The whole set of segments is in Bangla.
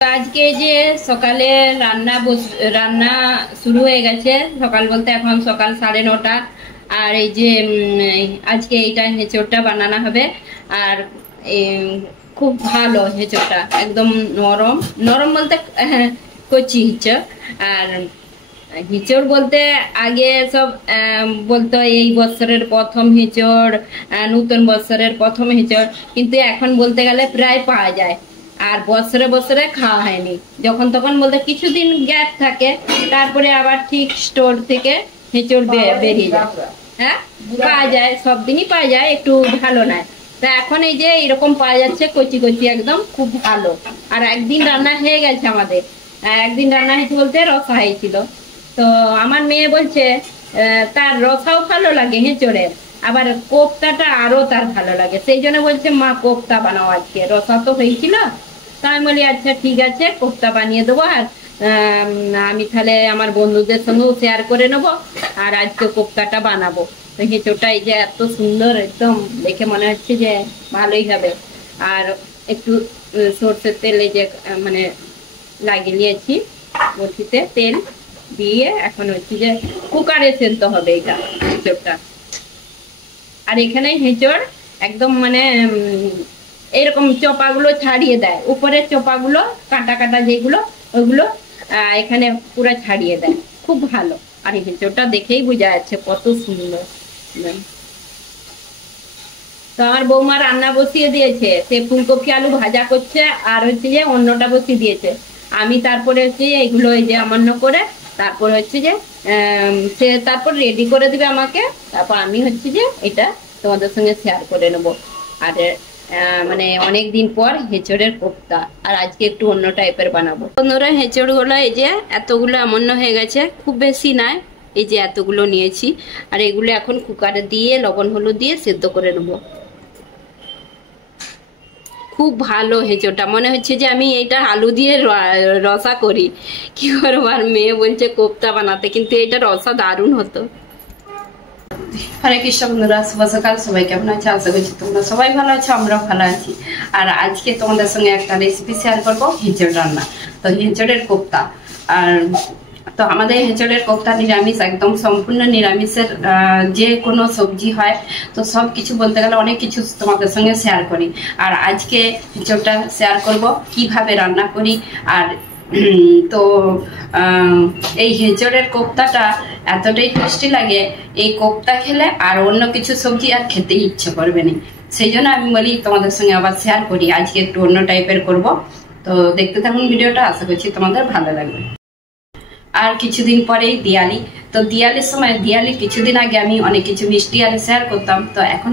আজকে যে সকালে রান্না শুরু হয়ে গেছে। সকাল বলতে এখন সকাল 9:30। আর এই যে আজকে এইটা হেঁচড়টা বানানো হবে। আর খুব ভালো হেঁচড়টা, একদম নরম নরম বলতে কচি হিঁচড়। আর হিঁচড় বলতে আগে সব বলতো এই বছরের প্রথম হিঁচড়, নতুন বছরের প্রথম হিঁচড়, কিন্তু এখন বলতে গেলে প্রায় পাওয়া যায়। আর বছরে বছরে খাওয়া হয়নি, যখন তখন বলতে কিছুদিন গ্যাপ থাকে, তারপরে আবার ঠিক স্টোর থেকে হেঁচড় বেরিয়ে যায়। হ্যাঁ, পাওয়া যায়, সব দিনই পাওয়া যায়, একটু ভালো নয়। তা এখন এই যে এরকম পাওয়া যাচ্ছে কচি কচি, একদম খুব ভালো। আর একদিন রান্না হয়ে গেছে আমাদের, একদিন রান্না হয়েছে বলতে রসা হয়েছিল। তো আমার মেয়ে বলছে তার রসাও ভালো লাগে হেঁচড়ের, আবার কোপ্তাটা আরো তার ভালো লাগে, সেই জন্য বলছে মা কোপ্তা বানাও আজকে, রসা তো হয়েছিল। তা আমি বলি আচ্ছা ঠিক আছে, কোপ্তা বানিয়ে দেবো। আর আমি তাহলে আমার বন্ধুদের সঙ্গেও শেয়ার করে নেবো, আর আজকে কোপ্তাটা বানাবো। তো হেঁচড়টা এই যে এত সুন্দর, একদম দেখে মনে হচ্ছে যে ভালোই হবে। আর একটু সর্ষের তেল এই যে মানে লাগিয়ে নিয়েছি, বটিতে তেল দিয়ে এখন হচ্ছে যে কুকারে সেদ্ধ হবে এটা হেঁচড়টা। আর এখানে হেঁচড় একদম মানে এরকম চোপাগুলো ছাড়িয়ে দেয়, উপরের চোপাগুলো কাটা কাটা যেগুলো, ওইগুলো এখানে পুরো ছাড়িয়ে দেয়, খুব ভালো। আর এই হেঁচড়টা দেখেই বোঝা যাচ্ছে কত সুন্দর। তো আমার বৌমা রান্না বসিয়ে দিয়েছে, সে ফুলকপি আলু ভাজা করছে, আর হচ্ছে যে অন্যটা বসিয়ে দিয়েছে। আমি তারপরে হচ্ছে এগুলো এই যে আমান্য করে, তারপর হচ্ছে যে সে তারপর রেডি করে দিবে আমাকে, তারপর আমি হচ্ছে যে এটা তোমাদের সঙ্গে শেয়ার করে নেবো। আর মানে অনেক দিন পর হেঁচড়ের কোপ্তা, আর আজকে একটু অন্য টাইপের বানাবো। বন্ধুরা, হেঁচড় গুলো এই যে এতগুলো আমান্য হয়ে গেছে, খুব বেশি নয়, এই যে এতগুলো নিয়েছি। আর এগুলো এখন কুকারে দিয়ে লবণ হলুদ দিয়ে সেদ্ধ করে নেবো। খুব ভালো হেঁচড়টা, মনে হচ্ছে যে আমি এইটা আলু দিয়ে রসা করি, কি করবো। আর মেয়ে বলছে কোপ্তা বানাতে, কিন্তু এটা রসা দারুণ হতো। হরে কৃষ্ণ বন্ধুরা, শুভ সকাল। সবাই কেমন আছে? আশা করছি তোমরা সবাই ভালো আছো, আমরাও ভালো আছি। আর আজকে তোমাদের সঙ্গে একটা রেসিপি শেয়ার করবো, হেঁচড় রান্না। তো হেঁচড়ের কোপ্তা। আর তো আমাদের হেঁচড়ের কোপ্তা নিরামিষ, একদম সম্পূর্ণ নিরামিষের যে কোনো সবজি হয়, তো সব কিছু বলতে গেলে অনেক কিছু তোমাদের সঙ্গে শেয়ার করি। আর আজকে হেঁচড়টা শেয়ার করব কিভাবে রান্না করি। আর তো এই হেঁচড়ের কোপ্তাটা এতটাই টেস্টি লাগে, এই কোপ্তা খেলে আর অন্য কিছু সবজি আর খেতেই ইচ্ছে করবে না। সেই জন্য আমি বলি তোমাদের সঙ্গে আবার শেয়ার করি, আজকে একটু অন্য টাইপের করব। তো দেখতে থাকুন ভিডিওটা, আশা করছি তোমাদের ভালো লাগবে। আর কিছুদিন পরেই দিওয়ালি। তো দিওয়ালির সময়, দিওয়ালির কিছুদিন আগে আমি অনেক কিছু মিষ্টি আর শেয়ার করতাম। তো এখন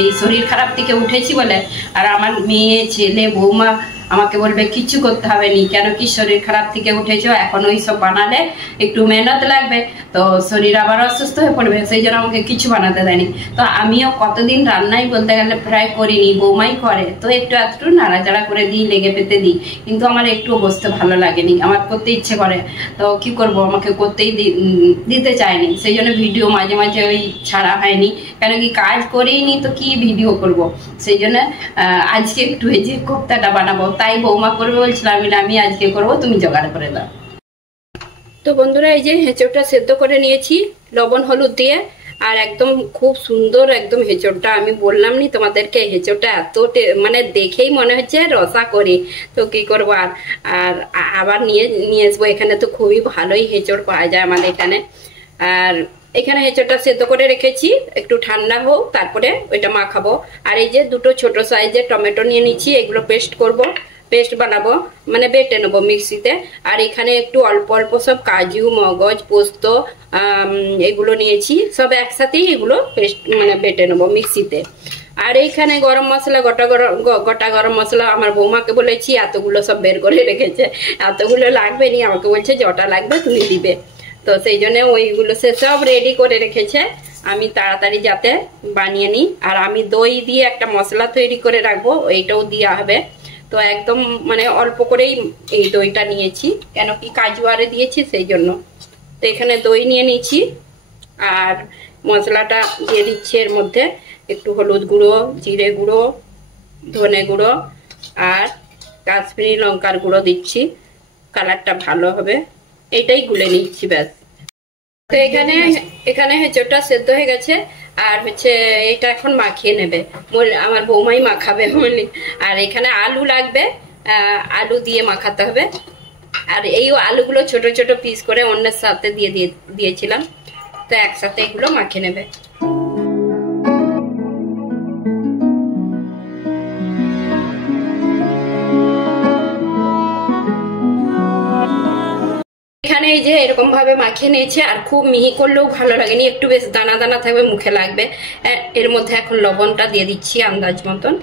এই শরীর খারাপ থেকে উঠেছি বলে, আর আমার মেয়ে ছেলে বৌমা আমাকে বলবে কিচ্ছু করতে হবে নি, কেন কি শরীর খারাপ থেকে উঠেছো, এখন ওই সব বানালে একটু মেহনত লাগবে, তো শরীর আবার অসুস্থ হয়ে পড়বে, সেই জন্য আমাকে কিছু বানাতে দেয়নি। তো আমিও কতদিন রান্নাই বলতে গেলে প্রায় করিনি, বৌমাই করে, তো একটু একটু নাড়াচাড়া করে দিই, লেগে পেতে দিই, কিন্তু আমার একটু বসতে ভালো লাগেনি, আমার করতে ইচ্ছে করে। তো কি করব, আমাকে করতেই দিতে চায়নি, সেই জন্য ভিডিও মাঝে মাঝে ওই ছাড়া হয়নি, কেন কি কাজ করেই নি, তো কি ভিডিও করব। সেই জন্য আজকে একটু এই যে কোপ্তাটা বানাবো, তাই বৌমা করবে বলছিলাম, আমি আজকে করবো, তুমি জোগাড় করে দাও। তো বন্ধুরা, এই যে হেঁচড়টা সেদ্ধ করে নিয়েছি লবণ হলুদ দিয়ে, আর একদম খুব সুন্দর একদম হেঁচড়টা, আমি বললাম নি তোমাদেরকে, হেঁচড়টা এত মানে দেখেই মনে হচ্ছে রসা করি। তো কি করবো, আর আবার নিয়ে আসবো, এখানে তো খুবই ভালোই হেঁচড় পাওয়া যায় আমাদের এখানে। আর এখানে হেঁচড়টা সেদ্ধ করে রেখেছি, একটু ঠান্ডা হোক তারপরে ওইটা মাখাবো। আর এই যে দুটো ছোট সাইজের টমেটো নিয়ে নিচ্ছি, এগুলো পেস্ট বানাবো, মানে বেটে নেবো মিক্সিতে। আর এখানে একটু অল্প অল্প সব কাজু মগজ পোস্ত এগুলো নিয়েছি, সব একসাথেই এগুলো পেস্ট মানে বেটে নেবো মিক্সিতে। আর এইখানে গরম মশলা, গোটা গরম মশলা আমার বৌমাকে বলেছি এতগুলো সব বের করে রেখেছে, এতগুলো লাগবে নি, আমাকে বলছে যটা লাগবে তুমি দিবে। তো সেই জন্য ওইগুলো সে সব রেডি করে রেখেছে, আমি তাড়াতাড়ি যাতে বানিয়ে নিই। আর আমি দই দিয়ে একটা মশলা তৈরি করে রাখবো, এইটাও দেওয়া হবে। তো একদম মানে অল্প করেই এই দইটা নিয়েছি, কেন কি কাজু আরে দিয়েছি সেই জন্য। তো এখানে দই নিয়ে নিচ্ছি, আর মশলাটা দিয়ে দিচ্ছি এর মধ্যে একটু হলুদ গুঁড়ো, জিরে গুঁড়ো, ধনে গুঁড়ো আর কাশ্মীরি লঙ্কার গুঁড়ো দিচ্ছি, কালারটা ভালো হবে। এইটাই গুলে নিচ্ছি ব্যাস। তো এখানে হেঁচড়টা সেদ্ধ হয়ে গেছে, আর হচ্ছে এটা এখন মাখিয়ে নেবে, আমার বৌমাই মাখাবে বলি। আর এখানে আলু লাগবে, আলু দিয়ে মাখাতে হবে। আর এই আলুগুলো ছোট ছোট পিস করে অন্যের সাথে দিয়েছিলাম, তো একসাথে এগুলো মাখিয়ে নেবে। এখানে এই যে এরকম ভাবে মাখিয়ে নিয়েছে, আর খুব মিহি করলেও ভালো লাগেনি, একটু বেশ দানা দানা থাকবে, মুখে লাগবে। এর মধ্যে এখন লবণটা দিয়ে দিচ্ছি আন্দাজ মতন,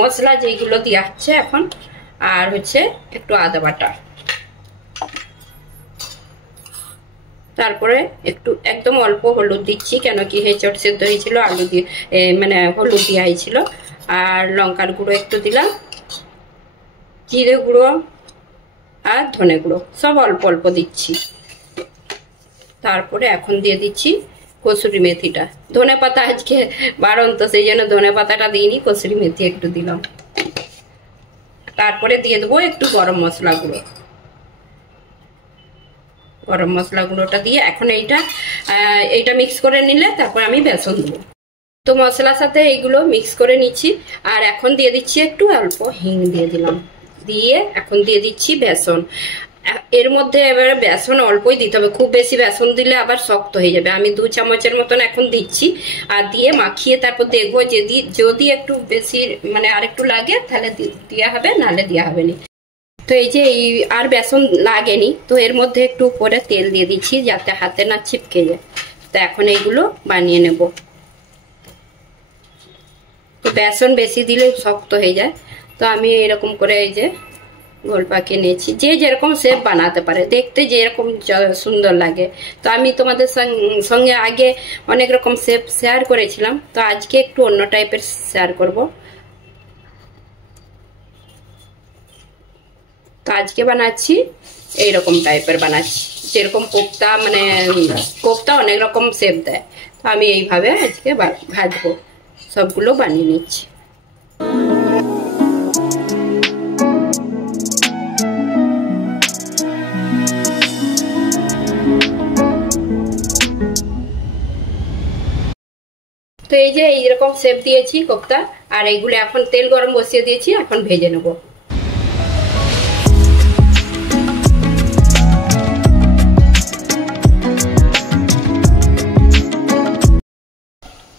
মশলা যেগুলো দেওয়া হচ্ছে এখন, আর হচ্ছে একটু আদা বাটা, তারপরে একটু একদম অল্প হলুদ দিচ্ছি, কেন কি হেঁচড় সেদ্ধ হয়েছিল, আলু দিয়ে মানে হলুদ দেওয়া হয়েছিল। আর লঙ্কার গুঁড়ো একটু দিলাম, জিরে গুঁড়ো আর ধনে গুঁড়ো সব অল্প অল্প দিচ্ছি। তারপরে এখন দিয়ে দিচ্ছি কসুরি মেথিটা, ধনে পাতা আজকে বারণ তো সেই জন্য ধনে পাতাটা দিইনি, কসুরি মেথি একটু দিলাম। তারপরে দিয়ে দেবো একটু গরম মশলা গুঁড়ো, গরম মশলা গুঁড়োটা দিয়ে এখন এইটা মিক্স করে নিলে তারপর আমি বেসন দেবো। তো মশলার সাথে এইগুলো মিক্স করে নিচ্ছি, আর এখন দিয়ে দিচ্ছি একটু অল্প হিং দিয়ে দিলাম, দিয়ে এখন দিয়ে দিচ্ছি বেসন। এর মধ্যে এবারে বেসন অল্পই দিতে হবে, খুব বেশি বেসন দিলে আবার শক্ত হয়ে যাবে। আমি 2 চামচের মতন এখন দিচ্ছি, আর দিয়ে মাখিয়ে তারপর দেখবো যদি একটু বেশি মানে আর একটু লাগে তাহলে দেওয়া হবে, নাহলে দেওয়া হবে না। তো এই যে আর বেসন লাগেনি, তো এর মধ্যে একটু উপরে তেল দিয়ে দিচ্ছি যাতে হাতে না ছিপকে যায়। তো এখন এইগুলো বানিয়ে নেব। তো বেসন বেশি দিলে শক্ত হয়ে যায়, তো আমি এরকম করে এই যে গোল পাকিয়ে নিয়েছি। যে যেরকম শেপ বানাতে পারে, দেখতে যেরকম সুন্দর লাগে। তো আমি তোমাদের সঙ্গে আগে অনেক রকম শেপ শেয়ার করেছিলাম, তো আজকে একটু অন্য টাইপের শেয়ার করব। তো আজকে বানাচ্ছি এইরকম টাইপের বানাচ্ছি, যেরকম কোপ্তা মানে কোপ্তা অনেক রকম শেপ দেয়, তো আমি এইভাবে আজকে ভাজবো, সবগুলো বানিয়ে নিচ্ছি। তো এই যে এইরকম শেপ দিয়েছি কোপ্তা, আর এইগুলো এখন তেল গরম বসিয়ে দিয়েছি, এখন ভেজে নেব।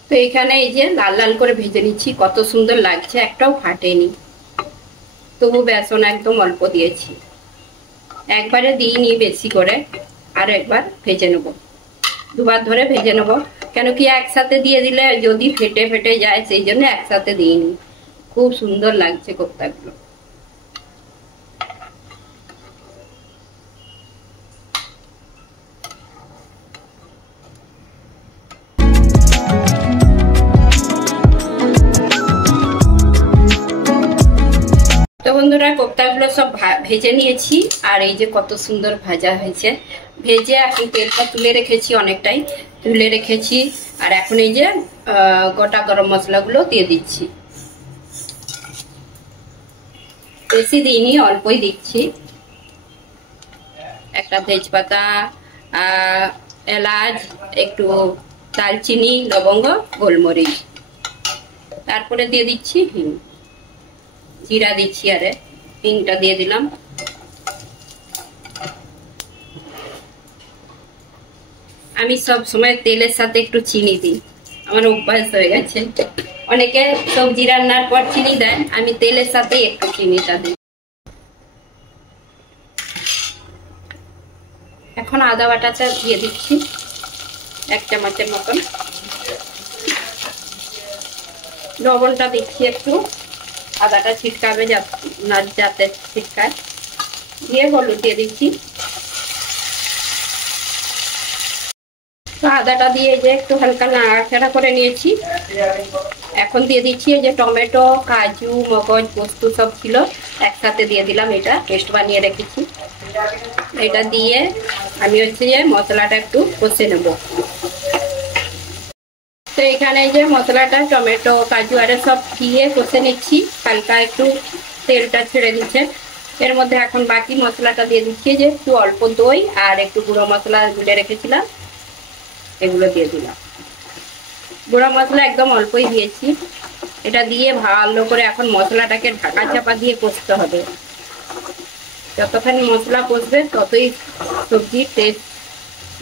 তো এখানে এই যে লাল লাল করে ভেজে নিচ্ছি, কত সুন্দর লাগছে, একটাও ফাটেনি। তবু বেসন একদম অল্প দিয়েছি, একবারে দিইনি বেশি করে, আর একবার ভেজে নেব, দুবার ধরে ভেজে নেব, কেন কি একসাথে দিয়ে দিলে যদি ফেটে ফেটে যায়, সেই জন্য একসাথে দিইনি। খুব সুন্দর লাগছে কোপ্তাগুলো। তো বন্ধুরা কোপ্তাগুলো সব ভেজে নিয়েছি, আর এই যে কত সুন্দর ভাজা হয়েছে। ভেজে এখন তেলটা তুলে রেখেছি, অনেকটাই তুলে রেখেছি। আর এখন এই যে গোটা গরম মশলাগুলো দিয়ে দিচ্ছি, বেশি দিইনি, অল্পই দিচ্ছি। একটা তেজপাতা, এলাচ, একটু দালচিনি, লবঙ্গ, গোলমরিচ, তারপরে দিয়ে দিচ্ছি হিং, জিরা দিচ্ছি, আরে হিংটা দিয়ে দিলাম। আমি সব সময় তেলের সাথে একটু চিনি দিই, আমার অভ্যাস হয়ে গেছে। অনেকে সবজি রান্নার পর চিনি দেয়, আমি তেলের সাথে একটু চিনিটা দিই। এখন আদা বাটাটা দিয়ে দিচ্ছি 1 চামচের মতন, লবণটা দিচ্ছি একটু, আদাটা ছিটকাবে না যাতে ছিটকায়, দিয়ে হলুদ দিয়ে দিচ্ছি। তো আদাটা দিয়ে যে একটু হালকা নাড়াচাড়া করে নিয়েছি। এখন দিয়ে দিচ্ছি এই যে টমেটো, কাজু, মগজ, পোস্ত সব ছিল একসাথে দিয়ে দিলাম, এটা পেস্ট বানিয়ে রেখেছি। এটা দিয়ে আমি হচ্ছে যে মশলাটা একটু কষে নেব। তো এখানে যে মশলাটা টমেটো কাজু আর সব দিয়ে কষে নিচ্ছি, হালকা একটু তেলটা ছেড়ে দিচ্ছে। এর মধ্যে এখন বাকি মশলাটা দিয়ে দিচ্ছি, যে একটু অল্প দই আর একটু গুঁড়ো মশলা গুলে রেখেছিলাম, এগুলো দিয়ে দিলাম। গুঁড়ো মশলা একদম অল্পই দিয়েছি। এটা দিয়ে ভালো করে এখন মশলাটাকে ঢাকা চাপা দিয়ে কষতে হবে। যতখানি মশলা কষবে ততই সবজির টেস্ট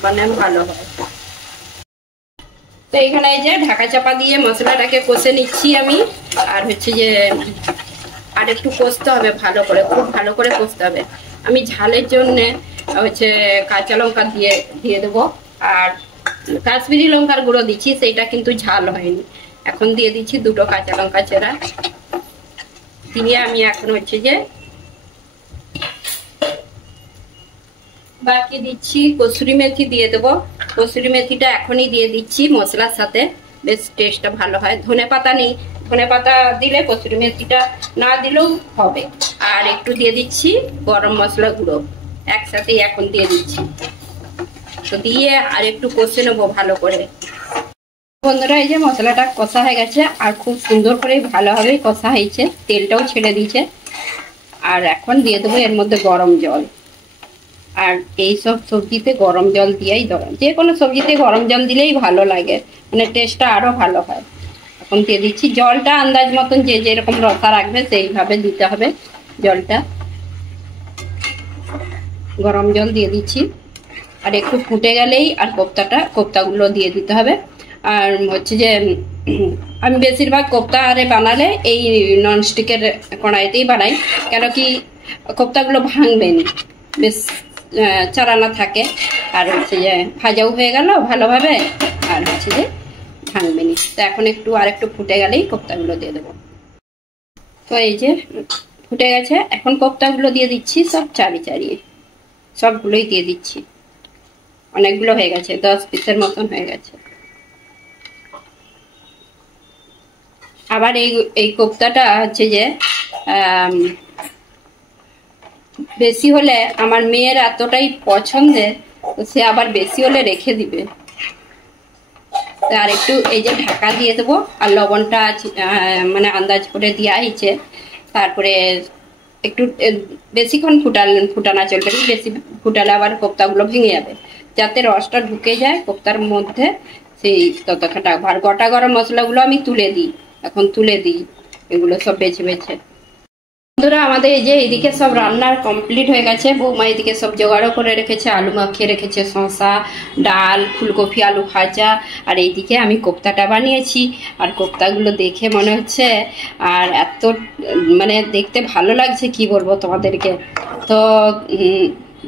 মানে ভালো হয়। তো এখানে যে ঢাকা চাপা দিয়ে মশলাটাকে কষে নিচ্ছি আমি। আর হচ্ছে যে আর একটু কষতে হবে ভালো করে, খুব ভালো করে কষতে হবে। আমি ঝালের জন্য হচ্ছে কাঁচা লঙ্কা দিয়ে দেবো, আর কাশ্মীরি লঙ্কার গুঁড়ো দিচ্ছি, সেইটা কিন্তু ঝাল হয়নি। এখন দিয়ে দিচ্ছি 2টো কাঁচা লঙ্কা চেরা, দিয়ে আমি এখন হচ্ছে যে বাকি দিচ্ছি কসুরি মেথি দিয়ে দেবো। কসুরি মেথিটা এখনই দিয়ে দিচ্ছি মশলার সাথে, বেশ টেস্টটা ভালো হয়। ধনে পাতা নেই, ধনে পাতা দিলে কসুরি মেথিটা না দিলেও হবে। আর একটু দিয়ে দিচ্ছি গরম মশলা গুঁড়ো, একসাথেই এখন দিয়ে দিচ্ছি। তো দিয়ে আর একটু কষে নেবো ভালো করে। বন্ধুরা এই যে মশলাটা কষা হয়ে গেছে, আর খুব সুন্দর করে ভালোভাবে কষা হয়েছে, তেলটাও ছেড়ে দিয়েছে। আর এখন দিয়ে দেবো এর মধ্যে গরম জল। আর এই সব সবজিতে গরম জল দিয়েই দরকার, যে কোনো সবজিতে গরম জল দিলেই ভালো লাগে, মানে টেস্টটা আরো ভালো হয়। এখন দিয়ে দিচ্ছি জলটা আন্দাজ মতন, যে যেরকম রসা রাখবে সেইভাবে দিতে হবে জলটা। গরম জল দিয়ে দিচ্ছি, আর একটু ফুটে গেলেই আর কোপ্তাগুলো দিয়ে দিতে হবে। আর হচ্ছে যে আমি বেশিরভাগ কোপ্তা আরে বানালে এই ননস্টিকের কড়াইতেই বানাই, কেন কি কোপ্তাগুলো ভাঙবেনি, বেশ চারানা থাকে। আর হচ্ছে যে ভাজাও হয়ে গেল ভালোভাবে, আর হচ্ছে যে ভাঙবেনি। তো এখন আর একটু ফুটে গেলেই কোপ্তাগুলো দিয়ে দেবো। তো এই যে ফুটে গেছে, এখন কোপ্তাগুলো দিয়ে দিচ্ছি সব চারিয়ে, সবগুলোই দিয়ে দিচ্ছি। অনেকগুলো হয়ে গেছে, 10 পিসের মতন হয়ে গেছে। আবার এই কোপ্তাটা হচ্ছে যে বেশি হলে আমার মেয়ের এতটাই পছন্দের, সে আবার বেশি হলে রেখে দিবে। আর একটু এই যে ঢাকা দিয়ে দেবো, আর লবণটা মানে আন্দাজ করে দেওয়া হয়েছে। তারপরে একটু বেশিক্ষণ ফুটানো চলবে না, বেশি ফুটালে আবার কোপ্তাগুলো ভেঙে যাবে। যাতে রসটা ঢুকে যায় কোপ্তার মধ্যে, সেই ততক্ষণ রাখবো। আর গোটা গরম মশলাগুলো আমি এখন তুলে দিই এগুলো সব বেছে বেছে। বন্ধুরা আমাদের এই যে এদিকে সব রান্নার কমপ্লিট হয়ে গেছে। বৌমা এদিকে সব জোগাড়ও করে রেখেছে, আলু মাখিয়ে রেখেছে, শসা, ডাল, ফুলকপি আলু ভাজা। আর এইদিকে আমি কোপ্তাটা বানিয়েছি। আর কোপ্তাগুলো দেখে মনে হচ্ছে আর এত মানে দেখতে ভালো লাগছে, কি বলবো তোমাদেরকে। তো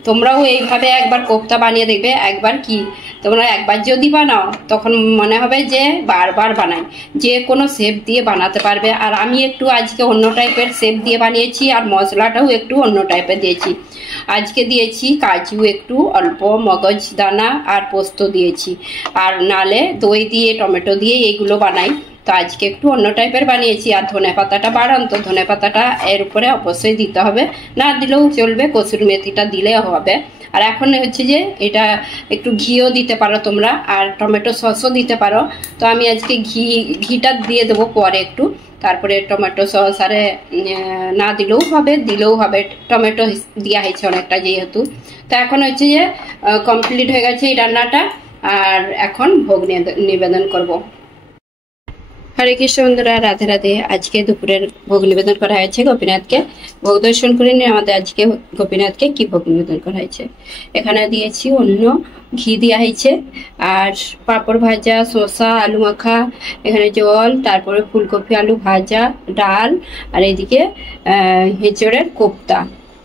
তোমরাও এইভাবে একবার কোপ্তা বানিয়ে দেখবে। তোমরা একবার যদি বানাও তখন মনে হবে যে বারবার বানাই, যে কোনো শেপ দিয়ে বানাতে পারবে। আর আমি একটু আজকে অন্য টাইপের শেপ দিয়ে বানিয়েছি, আর মশলাটাও একটু অন্য টাইপের দিয়েছি। আজকে দিয়েছি কাজু একটু অল্প, মগজ দানা আর পোস্ত দিয়েছি। আর নালে দই দিয়ে টমেটো দিয়ে এইগুলো বানাই। তো আজকে একটু অন্য টাইপের বানিয়েছি। আর ধনে পাতাটা বাড়ান্ত, ধনে পাতাটা এর উপরে অবশ্যই দিতে হবে, না দিলেও চলবে, কসুরি মেথিটা দিলেও হবে। আর এখন হচ্ছে যে এটা একটু ঘিও দিতে পারো তোমরা, আর টমেটো সসও দিতে পারো। তো আমি আজকে ঘিটা দিয়ে দেবো পরে একটু। তারপরে টমেটো সস আরে না দিলেও হবে, টমেটো দেওয়া হয়েছে অনেকটা যেহেতু। তো এখন হচ্ছে যে কমপ্লিট হয়ে গেছে এই রান্নাটা। আর এখন ভোগ নিবেদন করব। হরে কৃষ্ণ বন্ধুরা, রাধে রাধে। আজকে দুপুরের ভোগ নিবেদন করা হয়েছে গোপীনাথকে। ভোগ দর্শন করে নিয়ে আমাদের আজকে গোপীনাথকে কি ভোগ নিবেদন করা হয়েছে। এখানে দিয়েছি অন্য ঘি দেওয়া হয়েছে, আর পাঁপড় ভাজা, শসা, আলু মাখা, এখানে জল, তারপরে ফুলকপি আলু ভাজা, ডাল, আর এইদিকে এঁচড়ের কোপ্তা।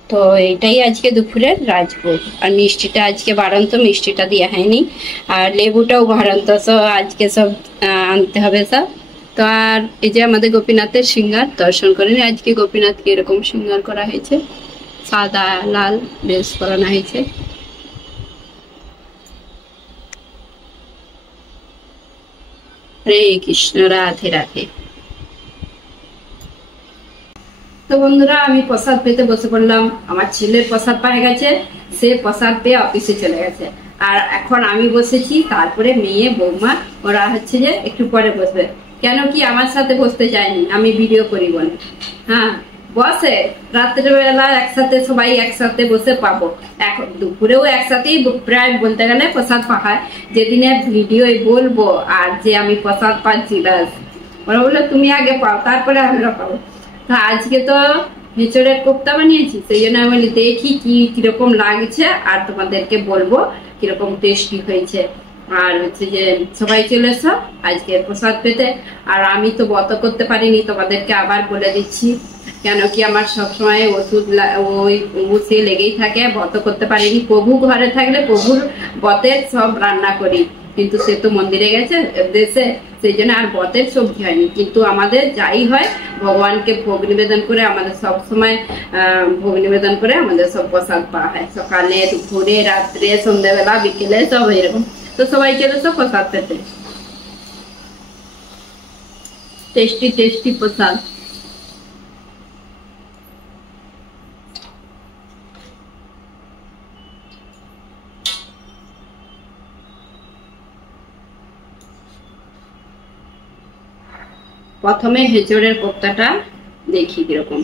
তো এইটাই আজকে দুপুরের রাজভোগ। আর মিষ্টিটা আজকে বাড়ন্ত, মিষ্টিটা দেওয়া হয়নি। আর লেবুটাও বাড়ন্ত, সব আজকে সব আনতে হবে সব। তো আর এই যে আমাদের গোপীনাথের সিঙ্গার দর্শন করেন। আজকে গোপীনাথকে এরকম সিঙ্গার করা হয়েছে, সাদা লাল বেশ করানো হয়েছে। হরে কৃষ্ণ, রাধে রাধে। তো বন্ধুরা আমি প্রসাদ পেতে বসে পড়লাম। আমার ছেলের প্রসাদ পায়ে গেছে, সে প্রসাদ পেয়ে অফিসে চলে গেছে। আর এখন আমি বসেছি, তারপরে মেয়ে বৌমা ওরা হচ্ছে যে একটু পরে বসবে। কেন কি আমার সাথে বসতে চায়নি, আমি ভিডিও করি বলে। হ্যাঁ বসে, রাত্রেবেলা একসাথে সবাই একসাথে বসে পাবো। এখন দুপুরেও একসাথেই প্রায় বলতে গেলে প্রসাদ পাখায়। যেদিনে ভিডিও বলবো আর যে আমি প্রসাদ পাচ্ছি ব্যাস, ওরা বললো তুমি আগে পাও তারপরে আমরা পাবো। তো আজকে তো এঁচড়ের কোপ্তা বানিয়েছি, সেই জন্য আমি বলি দেখি কিরকম লাগছে আর তোমাদেরকে বলবো কিরকম টেস্টি হয়েছে। আর হচ্ছে যে সবাই চলে এসো আজকে প্রসাদ পেতে। আর আমি তো ব্রত করতে পারিনি, তোমাদেরকে আবার বলে দিচ্ছি, কেন কি আমার সবসময় ওষুধ সে লেগেই থাকে, ব্রত করতে পারিনি। প্রভু ঘরে থাকলে প্রভুর ব্রতের সব রান্না করি, কিন্তু সে তো মন্দিরে গেছে দেশে, সেই জন্য আর ব্রতের সবজি হয়নি। কিন্তু আমাদের যাই হয় ভগবানকে ভোগ নিবেদন করে, আমাদের সব সময় ভোগ নিবেদন করে আমাদের সব প্রসাদ পাওয়া হয়, সকালে দুপুরে রাত্রে সন্ধ্যাবেলা বিকেলে সব এরকম। তো সবাই চলে সব প্রসাদ পেতে, টেস্টি টেস্টি প্রসাদ। প্রথমে হেঁচড়ের কোপ্তাটা দেখি কিরকম।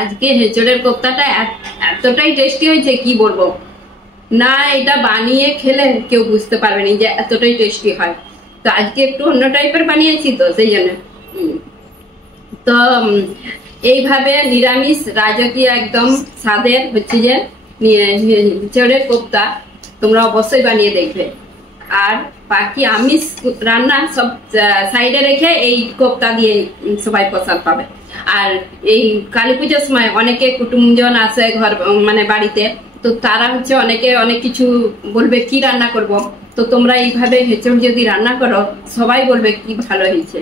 আজকে হেঁচড়ের কোপ্তাটা এতটাই টেস্টি হয়েছে কি বলবো না, এটা বানিয়ে খেলে কেউ বুঝতে পারবে না যে এতটাই টেস্টি হয়। তো আজকে একটু অন্য টাইপের বানিয়েছি তো সেই জন্য। তো এইভাবে নিরামিষ রাজকীয় একদম স্বাদের হচ্ছে যে হেঁচড়ের কোপ্তা তোমরা অবশ্যই বানিয়ে দেখবে। আর বাকি আমিষ রান্না সব সাইডে রেখে এই কোপ্তা দিয়ে সবাই প্রসাদ পাবে। আর এই কালী পুজোর সময় অনেকে কুটুমজন আসে ঘর মানে বাড়িতে, তো তারা হচ্ছে অনেকে অনেক কিছু বলবে কি রান্না করব। তো তোমরা এইভাবে হেঁচড় যদি রান্না করো সবাই বলবে কি ভালো হয়েছে।